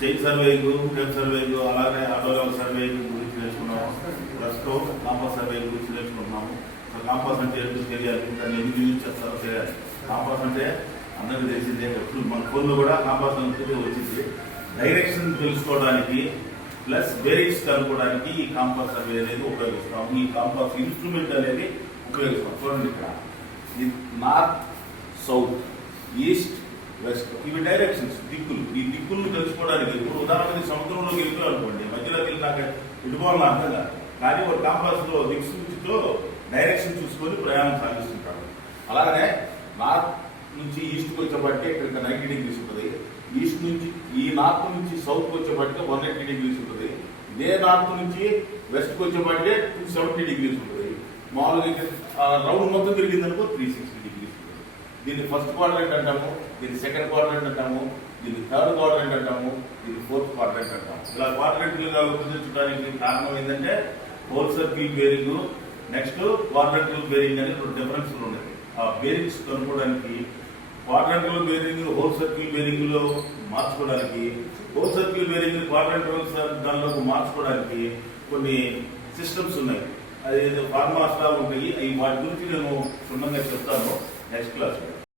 Chain surveying, టెప్ surveying, అలాగే auto level surveying గురించి నేర్చుకున్నాము. ప్రస్తుతం కాంపాస్ సర్వేయింగ్ గురించి నేర్చుకుంటున్నాము. సో కాంపాస్ అంటే ఎందుకు తెలియాలి, దాన్ని ఎందుకు యూజ్ చేస్తారో తెలియాలి. కాంపాస్ అంటే అందరికీ తెలిసిందే, మన ఫోన్లో కూడా కాంపాస్ అనేది వచ్చింది. డైరెక్షన్ తెలుసుకోవడానికి ప్లస్ బేరింగ్స్ కనుక్కోవడానికి ఈ కాంపాస్ సర్వే అనేది ఉపయోగిస్తాం. ఈ కాంపాస్ ఇన్స్ట్రుమెంట్ అనేది ఉపయోగిస్తాం. చూడండి, ఇక్కడ నార్త్, సౌత్, ఈస్ట్, వెస్ట్, ఇవి డైరెక్షన్స్, దిక్కులు. ఈ దిక్కులను తెలుసుకోవడానికి ఇప్పుడు ఉదాహరణకి సముద్రంలోకి వెళ్తున్నాం అనుకోండి, మధ్యలోకి వెళ్ళి నాకు ఇటుపోవాలని అర్థం కాదు, కానీ ఒక కాంపాస్లో దిక్సూచితో డైరెక్షన్ చూసుకొని ప్రయాణం సాగిస్తుంటాడు. అలాగే నార్త్ నుంచి ఈస్ట్కి వచ్చేపట్టే ఇక్కడ 90 డిగ్రీస్ ఉంటుంది. ఈస్ట్ నుంచి ఈ నార్త్ నుంచి సౌత్కి వచ్చేపట్టే 180 డిగ్రీస్ ఉంటుంది. ఇదే నార్త్ నుంచి వెస్ట్కి వచ్చేపట్టే 270 డిగ్రీస్ ఉంటుంది. మామూలుగా రౌండ్ మొత్తం తిరిగిందనుకో 360 డిగ్రీస్ ఉంటుంది. దీన్ని ఫస్ట్ క్వాడ్రంట్ అంటాము, దీన్ని సెకండ్ క్వాడ్రంట్ అంటాము, దీన్ని థర్డ్ క్వాడ్రంట్ అంటాము, దీన్ని ఫోర్త్ క్వాడ్రంట్ అంటాము. ఇలా క్వాడ్రంట్లుగా విభజించడానికి కారణం ఏంటంటే whole circle bearing, next క్వాడ్రంటల్ bearing అనే 2 డిఫరెన్స్లు ఉన్నాయి. ఆ బేరింగ్స్ కనుక్కోవడానికి క్వాడ్రంటల్ బేరింగ్ హోల్ సర్కిల్ బేరింగ్ లో మార్చుకోవడానికి, హోల్ సర్కిల్ బేరింగ్ క్వాడ్రంటల్ దానిలోకి మార్చుకోవడానికి కొన్ని సిస్టమ్స్ ఉన్నాయి. అది ఫార్మాస్ లా ఉంటాయి. వాటి గురించి నేను క్షుణ్ణంగా చెప్తాను నెక్స్ట్ క్లాస్.